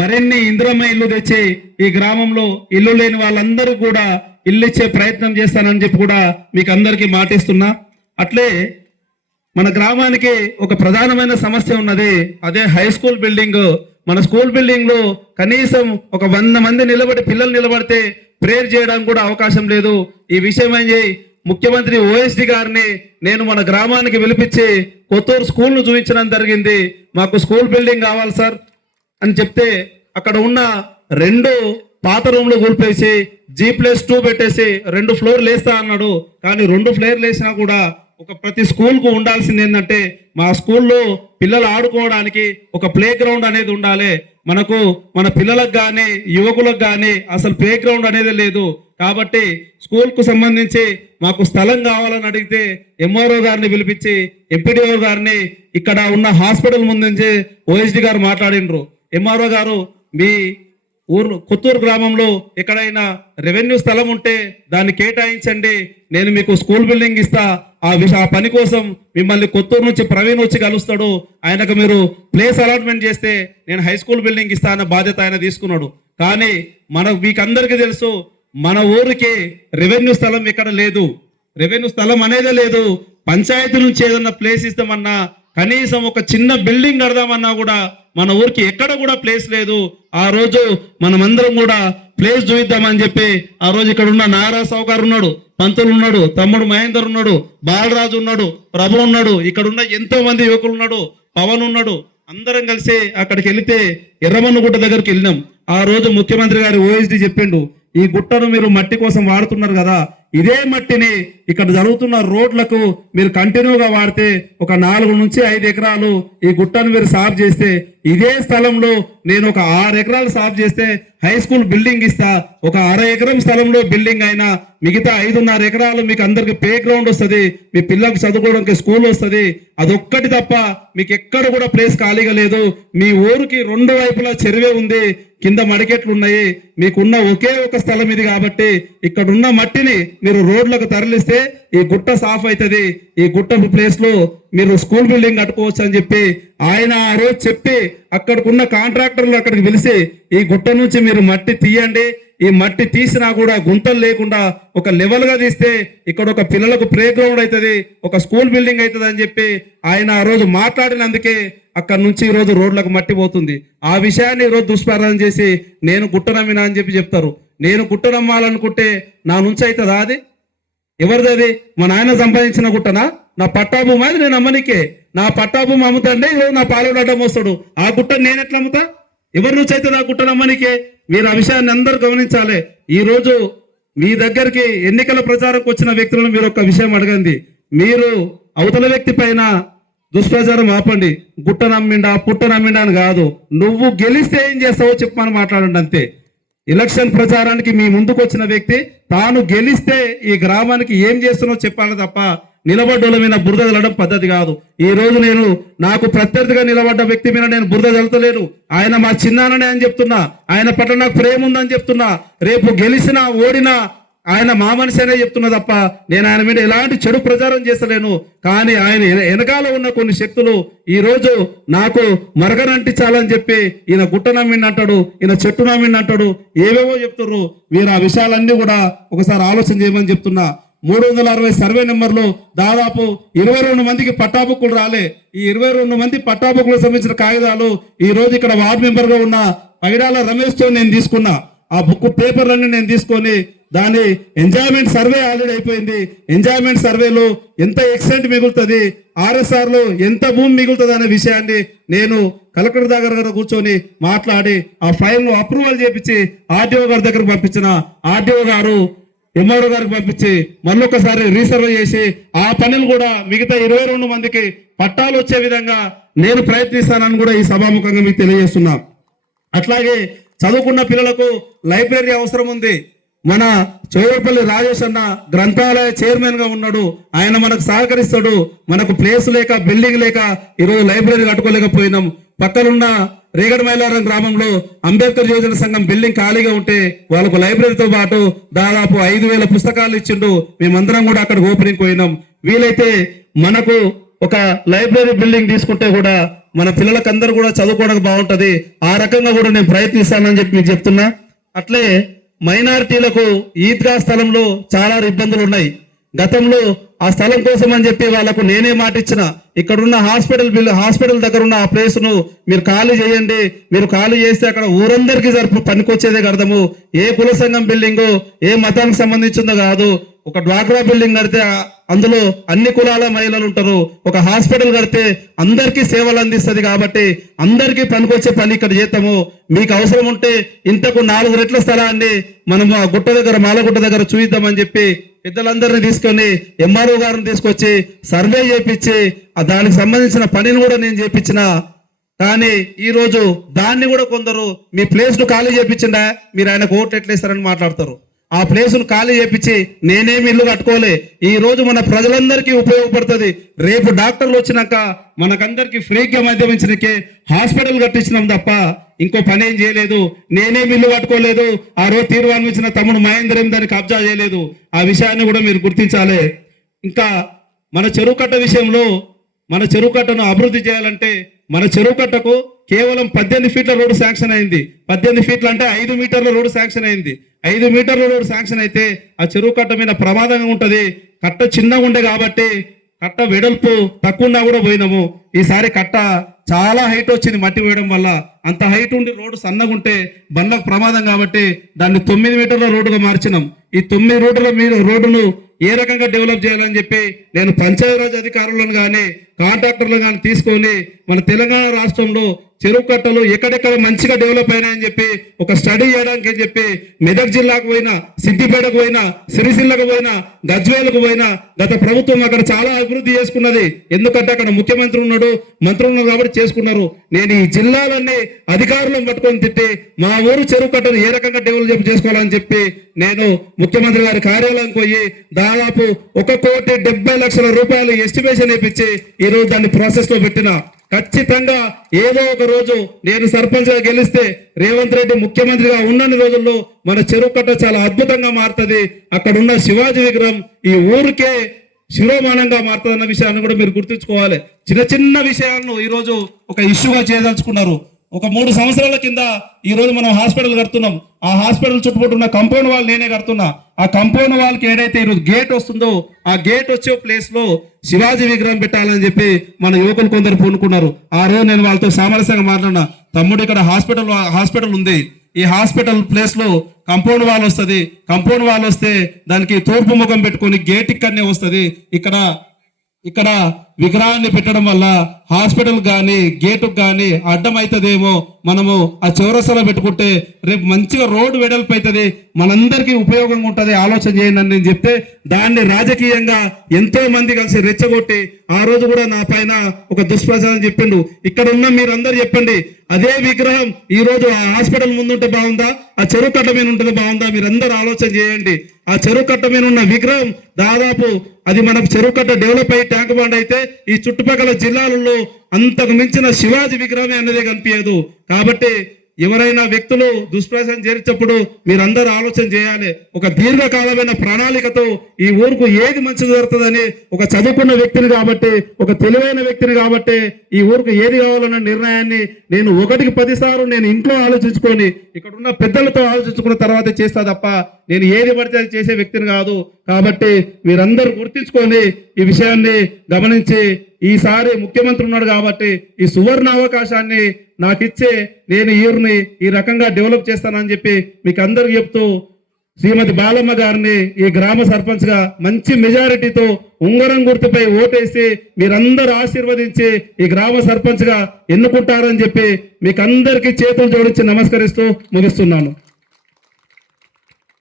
మరిన్ని ఇందిరమ్మ ఇల్లు తెచ్చి ఈ గ్రామంలో ఇల్లు లేని వాళ్ళందరూ కూడా ఇల్లు ఇచ్చే ప్రయత్నం చేస్తానని చెప్పి కూడా మీకు అందరికీ మాటిస్తున్నా. అట్లే మన గ్రామానికి ఒక ప్రధానమైన సమస్య ఉన్నది, అదే హై స్కూల్ బిల్డింగ్. మన స్కూల్ బిల్డింగ్ లో కనీసం ఒక 100 మంది పిల్లలు నిలబడితే ప్రేయర్ చేయడానికి కూడా అవకాశం లేదు. ఈ విషయం ముఖ్యమంత్రి ఓఎస్డి గారిని నేను మన గ్రామానికి పిలిపించి కొత్తూరు స్కూల్ ను చూపించడం జరిగింది. మాకు స్కూల్ బిల్డింగ్ కావాలి సార్ అని చెప్తే అక్కడ ఉన్న 2 పాత రూమ్లు కూల్పేసి G+2 పెట్టేసి 2 ఫ్లోర్లు వేస్తా అన్నాడు. కానీ 2 ఫ్లోర్లు వేసినా కూడా ప్రతి స్కూల్ కు ఉండాల్సింది ఏంటంటే మా స్కూల్లో పిల్లలు ఆడుకోవడానికి ఒక ప్లే గ్రౌండ్ అనేది ఉండాలి. మన పిల్లలకు కానీ యువకులకు కానీ అసలు ప్లే గ్రౌండ్ అనేది లేదు. కాబట్టి స్కూల్ కు సంబంధించి మాకు స్థలం కావాలని అడిగితే ఎంఆర్ఓ గారిని పిలిపించి ఎంపీడీఓ గారిని ఇక్కడ ఉన్న హాస్పిటల్ ముందు ఓఎస్డి గారు మాట్లాడినరు. ఎంఆర్ఓ గారు మీ కొత్తూరు గ్రామంలో ఎక్కడైనా రెవెన్యూ స్థలం ఉంటే దాన్ని కేటాయించండి, నేను మీకు స్కూల్ బిల్డింగ్ ఇస్తా. ఆ పని కోసం మిమ్మల్ని కొత్తూరు నుంచి ప్రవీణ్ వచ్చి కలుస్తాడు, ఆయనకు మీరు ప్లేస్ అలాట్మెంట్ చేస్తే నేను హై స్కూల్ బిల్డింగ్ ఇస్తా అన్న బాధ్యత ఆయన తీసుకున్నాడు. కానీ మీకు అందరికీ తెలుసు, మన ఊరికి రెవెన్యూ స్థలం ఎక్కడ లేదు, రెవెన్యూ స్థలం అనేదే లేదు. పంచాయతీ నుంచి ఏదన్నా ప్లేస్ ఇస్తామన్నా, కనీసం ఒక చిన్న బిల్డింగ్ కడదామన్నా కూడా మన ఊరికి ఎక్కడ కూడా ప్లేస్ లేదు. ఆ రోజు మనమందరం కూడా ప్లేస్ చూద్దామని చెప్పి ఆ రోజు ఇక్కడ ఉన్న నారాసావు గారు ఉన్నాడు, పంతులు ఉన్నాడు, తమ్ముడు మహేందర్ ఉన్నాడు, బాలరాజు ఉన్నాడు, ప్రభు ఉన్నాడు, ఇక్కడ ఉన్న ఎంతో మంది యువకులు ఉన్నాడు, పవన్ ఉన్నాడు. అందరం కలిసి అక్కడికి వెళితే ఎర్రమన్నుగుట్ట దగ్గరికి వెళ్ళినాం. ఆ రోజు ముఖ్యమంత్రి గారి ఓఎస్డి చెప్పిండు, ఈ గుట్టను మీరు మట్టి కోసం వాడుతున్నారు కదా, ఇదే మట్టిని ఇక్కడ జరుగుతున్న రోడ్లకు మీరు కంటిన్యూగా వాడితే ఒక 4 నుంచి 5 ఎకరాలు ఈ గుట్టను మీరు సాఫ్ చేస్తే, ఇదే స్థలంలో నేను ఒక 6 ఎకరాలు సాఫ్ చేస్తే హై స్కూల్ బిల్డింగ్ ఇస్తా. ఒక 1/2 ఎకరం స్థలంలో బిల్డింగ్ అయినా మిగతా 5.5 ఎకరాలు మీకు అందరికి ప్లే గ్రౌండ్ వస్తుంది, మీ పిల్లలకు చదువుకోవడానికి స్కూల్ వస్తుంది. అదొక్కటి తప్ప మీకు ఎక్కడ కూడా ప్లేస్ ఖాళీగా లేదు. మీ ఊరికి 2 వైపులా చెరువే ఉంది, కింద మడికెట్లు ఉన్నాయి, మీకున్న ఒకే ఒక స్థలం ఇది. కాబట్టి ఇక్కడ ఉన్న మట్టిని మీరు రోడ్లకు తరలిస్తే ఈ గుట్ట సాఫ్ అవుతుంది, ఈ గుట్ట ప్లేస్ లో మీరు స్కూల్ బిల్డింగ్ కట్టుకోవచ్చు అని చెప్పి ఆయన ఆ రోజు చెప్పి అక్కడికున్న కాంట్రాక్టర్లు అక్కడికి పిలిచి ఈ గుట్ట నుంచి మీరు మట్టి తీయండి, ఈ మట్టి తీసినా కూడా గుంతలు లేకుండా ఒక లెవెల్ గా తీస్తే ఇక్కడ ఒక పిల్లలకు ప్లే గ్రౌండ్ అవుతుంది, ఒక స్కూల్ బిల్డింగ్ అవుతుంది అని చెప్పి ఆయన ఆ రోజు మాట్లాడినందుకే అక్కడ నుంచి ఈ రోజు రోడ్లకు మట్టి పోతుంది. ఆ విషయాన్ని ఈ రోజు దుష్ప్రచారం చేసి నేను గుట్ట నమ్మినా అని చెప్పి చెప్తారు. నేను గుట్ట నమ్మాలనుకుంటే నా నుంచి అవుతుందా? అది ఎవరిది? అది మా నాయన సంపాదించిన గుట్టనా? నా పట్టాభూమి అది నేను అమ్మనికే. నా పట్టాభూమి అమ్ముతాండే ఈరోజు నా పాలెడు అడ్డం వస్తాడు. ఆ గుట్ట నేను ఎట్లా అమ్ముతా? ఎవరి నుంచి అవుతుంది ఆ గుట్టను అమ్మనికే? మీరు ఆ విషయాన్ని అందరూ గమనించాలి. ఈ రోజు మీ దగ్గరికి ఎన్నికల ప్రచారంకి వచ్చిన వ్యక్తులను మీరు ఒక విషయం అడగండి, మీరు అవతల వ్యక్తి పైన దుష్ప్రచారం ఆపండి. గుట్ట నమ్మిండా పుట్ట నమ్మిండా అని కాదు, నువ్వు గెలిస్తే ఏం చేస్తావో చెప్పమని మాట్లాడండి అంతే. ఎలక్షన్ ప్రచారానికి మీ ముందుకు వచ్చిన వ్యక్తి తాను గెలిస్తే ఈ గ్రామానికి ఏం చేస్తున్నో చెప్పాలి తప్ప నిలబడ్డోళ్ళ మీద బురద చల్లడం పద్ధతి కాదు. ఈ రోజు నేను నాకు ప్రత్యర్థిగా నిలబడ్డ వ్యక్తి మీద నేను బురద చల్లలేను. ఆయన మా చిన్నాననే అని చెప్తున్నా, ఆయన పట్ల నాకు ప్రేమ ఉందని చెప్తున్నా. రేపు గెలిచినా ఓడినా ఆయన మా మనిషి అనే చెప్తున్నా తప్ప నేను ఆయన మీద ఎలాంటి చెడు ప్రచారం చేస్తలేను. కానీ ఆయన వెనకాల ఉన్న కొన్ని శక్తులు ఈ రోజు నాకు మరగనంటించాలని చెప్పి ఈయన గుట్ట నమ్మిండి అంటాడు, ఈయన చెట్టు నమ్మిండి అంటాడు, ఏవేవో చెప్తున్నారు. మీరు ఆ విషయాలన్నీ కూడా ఒకసారి ఆలోచన చేయమని చెప్తున్నా. 360 సర్వే నెంబర్లు దాదాపు 22 మందికి పట్టాబుక్కులు రాలే. ఈ 22 మంది పట్టాబుక్కులకు సంబంధించిన కాగితాలు ఈ రోజు ఇక్కడ వార్డు మెంబర్ గా ఉన్న పగిడాల రమేష్ తో నేను తీసుకున్నా. ఆ బుక్ పేపర్లన్నీ నేను తీసుకొని దాని ఎంజాయ్మెంట్ సర్వే ఆల్రెడీ అయిపోయింది. ఎంజాయ్మెంట్ సర్వేలో ఎంత ఎక్స్టెంట్ మిగులుతుంది, RSR లో ఎంత భూమి మిగులుతుంది అనే విషయాన్ని నేను కలెక్టర్ దగ్గర కూర్చొని మాట్లాడి ఆ ఫైల్ ను అప్రూవల్ చేపించి ఆర్డీఓ గారి దగ్గరకు పంపించిన. ఆర్డీఓ గారు ఎంఆర్ఓ గారికి పంపించి మళ్ళొకసారి రీసర్వే చేసి ఆ పనులు కూడా మిగతా 22 మందికి పట్టాలు వచ్చే విధంగా నేను ప్రయత్నిస్తానని కూడా ఈ సభాముఖంగా మీకు తెలియజేస్తున్నా. అట్లాగే చదువుకున్న పిల్లలకు లైబ్రరీ అవసరం ఉంది. మన చోవర్పల్లి రాజేష్ అన్న గ్రంథాలయ చైర్మన్ గా ఉన్నాడు, ఆయన మనకు సహకరిస్తాడు. మనకు ప్లేస్ లేక బిల్డింగ్ లేక ఈరోజు లైబ్రరీ కట్టుకోలేకపోయినాం. పక్కనున్న రేగడ మైలారం గ్రామంలో అంబేద్కర్ యోజన సంఘం బిల్డింగ్ ఖాళీగా ఉంటే వాళ్ళకు లైబ్రరీతో పాటు దాదాపు 5,000 పుస్తకాలు ఇచ్చిండు. మేమందరం కూడా అక్కడ ఓపెనింగ్ పోయినాం. వీలైతే మనకు ఒక లైబ్రరీ బిల్డింగ్ తీసుకుంటే కూడా మన పిల్లలకందరూ కూడా చదువుకోవడానికి బాగుంటది. ఆ రకంగా కూడా నేను ప్రయత్నిస్తానని చెప్పి మీకు చెప్తున్నా. అట్లే మైనారిటీలకు ఈద్గా స్థలంలో చాలా ఇబ్బందులు ఉన్నాయి. గతంలో ఆ స్థలం కోసం అని చెప్పి వాళ్ళకు నేనే మాట ఇచ్చిన, ఇక్కడున్న హాస్పిటల్ దగ్గర ఉన్న ఆ ప్లేస్ ను మీరు ఖాళీ చేయండి. మీరు ఖాళీ చేస్తే అక్కడ ఊరందరికీ పనికొచ్చేదే అర్థము. ఏ కుల సంఘం బిల్డింగ్ ఏ మతానికి సంబంధించిందో కాదు. ఒక డ్వాక్రా బిల్డింగ్ కడితే అందులో అన్ని కులాల మహిళలు ఉంటారు. ఒక హాస్పిటల్ కడితే అందరికీ సేవలు అందిస్తుంది. కాబట్టి అందరికీ పనికొచ్చే పని ఇక్కడ చేస్తాము. మీకు అవసరం ఉంటే ఇంతకు 4 రెట్ల స్థలాన్ని మనం ఆ గుట్ట దగ్గర మాలగుట్ట దగ్గర చూయిద్దామని చెప్పి పెద్దలందరినీ తీసుకొని ఎంఆర్ఓ గారిని తీసుకొచ్చి సర్వే చేయించి దానికి సంబంధించిన పనిని కూడా నేను చేయించిన. కానీ ఈ రోజు దాన్ని కూడా కొందరు మీ ప్లేస్ ను ఖాళీ చేయించిండా, మీరు ఆయనకు ఓట్లు ఎట్లేస్తారని మాట్లాడతారు. ఆ ప్లేసును ఖాళీ చేపించి నేనేమి ఇల్లు కట్టుకోలే. ఈ రోజు మన ప్రజలందరికీ ఉపయోగపడుతుంది. రేపు డాక్టర్లు వచ్చినాక మనకందరికి ఫ్రీగా మధ్యమించడానికి హాస్పిటల్ కట్టించినాం తప్ప ఇంకో పని ఏం చేయలేదు. నేనేమి ఇల్లు కట్టుకోలేదు. ఆ రోజు తీర్మానం ఇచ్చిన తమ్ముడు మహేంద్రం దాన్ని కబ్జా చేయలేదు. ఆ విషయాన్ని కూడా మీరు గుర్తించాలి. ఇంకా మన చెరువు కట్ట విషయంలో మన చెరువు కట్టను అభివృద్ధి చేయాలంటే మన చెరువు కట్టకు కేవలం 18 ఫీట్ల రోడ్డు శాంక్షన్ అయింది. 18 ఫీట్లు అంటే 5 మీటర్ల రోడ్డు శాంక్షన్ అయింది. 5 మీటర్ల రోడ్డు శాంక్షన్ అయితే ఆ చెరువు కట్ట మీద ప్రమాదంగా ఉంటది. కట్ట చిన్నగా ఉండే కాబట్టి కట్ట వెడల్పు తక్కువ ఉన్నా కూడా పోయినాము. ఈసారి కట్ట చాలా హైట్ వచ్చింది మట్టి వేయడం వల్ల. అంత హైట్ ఉండి రోడ్డు సన్నగా ఉంటే బండ్లకు ప్రమాదం కాబట్టి దాన్ని 9 మీటర్ల రోడ్డుగా మార్చినాం. ఈ 9 మీటర్ల మీద రోడ్డును ఏ రకంగా డెవలప్ చేయాలని చెప్పి నేను పంచాయతీరాజ్ అధికారులను కానీ కాంట్రాక్టర్లను కానీ తీసుకొని మన తెలంగాణ రాష్ట్రంలో చెరువు కట్టలు ఎక్కడెక్కడ మంచిగా డెవలప్ అయినాయని చెప్పి ఒక స్టడీ చేయడానికి అని చెప్పి మెదక్ జిల్లాకు పోయినా, సిద్దిపేటకు పోయినా, సిరిసిల్లకు పోయినా, గజ్వేలకు పోయినా గత ప్రభుత్వం అక్కడ చాలా అభివృద్ధి చేసుకున్నది. ఎందుకంటే అక్కడ ముఖ్యమంత్రి ఉన్నాడు, మంత్రులు ఉన్నారు కాబట్టి చేసుకున్నారు. నేను ఈ జిల్లాలన్నీ అధికారులను పట్టుకొని తిట్టి మా ఊరు చెరువు కట్టను ఏ రకంగా డెవలప్ చేసుకోవాలని చెప్పి నేను ముఖ్యమంత్రి గారి కార్యాలయానికి పోయి దాదాపు 1,70,00,000 రూపాయలు ఎస్టిమేషన్ వేయించి ఈ రోజు దాన్ని ప్రాసెస్ లో పెట్టిన. ఖచ్చితంగా ఏదో ఒక రోజు నేను సర్పంచ్ గా గెలిస్తే రేవంత్ రెడ్డి ముఖ్యమంత్రిగా ఉన్నన్ని రోజుల్లో మన చెరువు కట్ట చాలా అద్భుతంగా మారుతుంది. అక్కడ ఉన్న శివాజీ విగ్రహం ఈ ఊరికే శిరోమానంగా మారుతుందన్న విషయాన్ని కూడా మీరు గుర్తుంచుకోవాలి. చిన్న చిన్న విషయాలను ఈ రోజు ఒక ఇష్యూగా చేయదలుచుకున్నారు. ఒక 3 సంవత్సరాల కింద ఈ రోజు మనం హాస్పిటల్ కడుతున్నాం. ఆ హాస్పిటల్ చుట్టుపక్కల ఉన్న కంపౌండ్ వాల్ నేనే కడుతున్నా. ఆ కంపౌండ్ వాల్ కి ఏదైతే ఈరోజు గేట్ వస్తుందో ఆ గేట్ వచ్చే ప్లేస్ లో శివాజీ విగ్రహం పెట్టాలని చెప్పి మన యువకులు కొందరు పూనుకున్నారు. ఆ రోజు నేను వాళ్ళతో సామరస్యంగా మాట్లాడినా, తమ్ముడు ఇక్కడ హాస్పిటల్ ఉంది. ఈ హాస్పిటల్ ప్లేస్ లో కంపౌండ్ వాల్ వస్తుంది. కంపౌండ్ వాల్ వస్తే దానికి తూర్పు ముఖం పెట్టుకొని గేట్ ఇక్కడనే వస్తుంది. ఇక్కడ విగ్రహాన్ని పెట్టడం వల్ల హాస్పిటల్ కానీ గేటు కానీ అడ్డం అవుతుందేమో. మనము ఆ చౌరస్తాలో పెట్టుకుంటే రేపు మంచిగా రోడ్డు వెడల్పు అవుతుంది, మనందరికీ ఉపయోగంగా ఉంటుంది. ఆలోచన చేయండి అని నేను చెప్తే దాన్ని రాజకీయంగా ఎంతో మంది కలిసి రెచ్చగొట్టి ఆ రోజు కూడా నా పైన ఒక దుష్ప్రచారం చెప్పిండు. ఇక్కడ ఉన్న మీరందరూ చెప్పండి, అదే విగ్రహం ఈ రోజు ఆ హాస్పిటల్ ముందుంటే బాగుందా, ఆ చెరువు కట్ట మీద ఉంటుంది బాగుందా? మీరందరూ ఆలోచన చేయండి. ఆ చెరువు కట్ట మీద ఉన్న విగ్రహం దాదాపు అది మనకు చెరువు కట్ట డెవలప్ అయ్యి ట్యాంక్ బండ్ అయితే ఈ చుట్టుపక్కల జిల్లాలలో అంతకు మించిన శివాజీ విగ్రహమే అన్నదే కనిపించదు. కాబట్టి ఎవరైనా వ్యక్తులు దుష్ప్రచారం చేసేటప్పుడు మీరందరూ ఆలోచన చేయాలి. ఒక దీర్ఘకాలమైన ప్రణాళికతో ఈ ఊరుకు ఏది మంచి జరుగుతుందని ఒక చదువుకున్న వ్యక్తిని కాబట్టి, ఒక తెలివైన వ్యక్తిని కాబట్టి ఈ ఊరుకు ఏది కావాలన్న నిర్ణయాన్ని నేను 1కి 10 సార్లు నేను ఇంట్లో ఆలోచించుకొని ఇక్కడ ఉన్న పెద్దలతో ఆలోచించుకున్న తర్వాత చేస్తా తప్ప నేను ఏది పడితే అది చేసే వ్యక్తిని కాదు. కాబట్టి మీరందరూ గుర్తించుకొని ఈ విషయాన్ని గమనించి ఈసారి ముఖ్యమంత్రి ఉన్నాడు కాబట్టి ఈ సువర్ణ అవకాశాన్ని నాకు ఇచ్చే నేను ఊరిని ఈ రకంగా డెవలప్ చేస్తానని చెప్పి మీకు అందరికి చెప్తూ శ్రీమతి బాలమ్మ గారిని ఈ గ్రామ సర్పంచ్ గా మంచి మెజారిటీతో ఉంగరం గుర్తుపై ఓటేసి మీరందరూ ఆశీర్వదించి ఈ గ్రామ సర్పంచ్ గా ఎన్నుకుంటారని చెప్పి మీకు అందరికీ చేతులు జోడించి నమస్కరిస్తూ ముగిస్తున్నాను.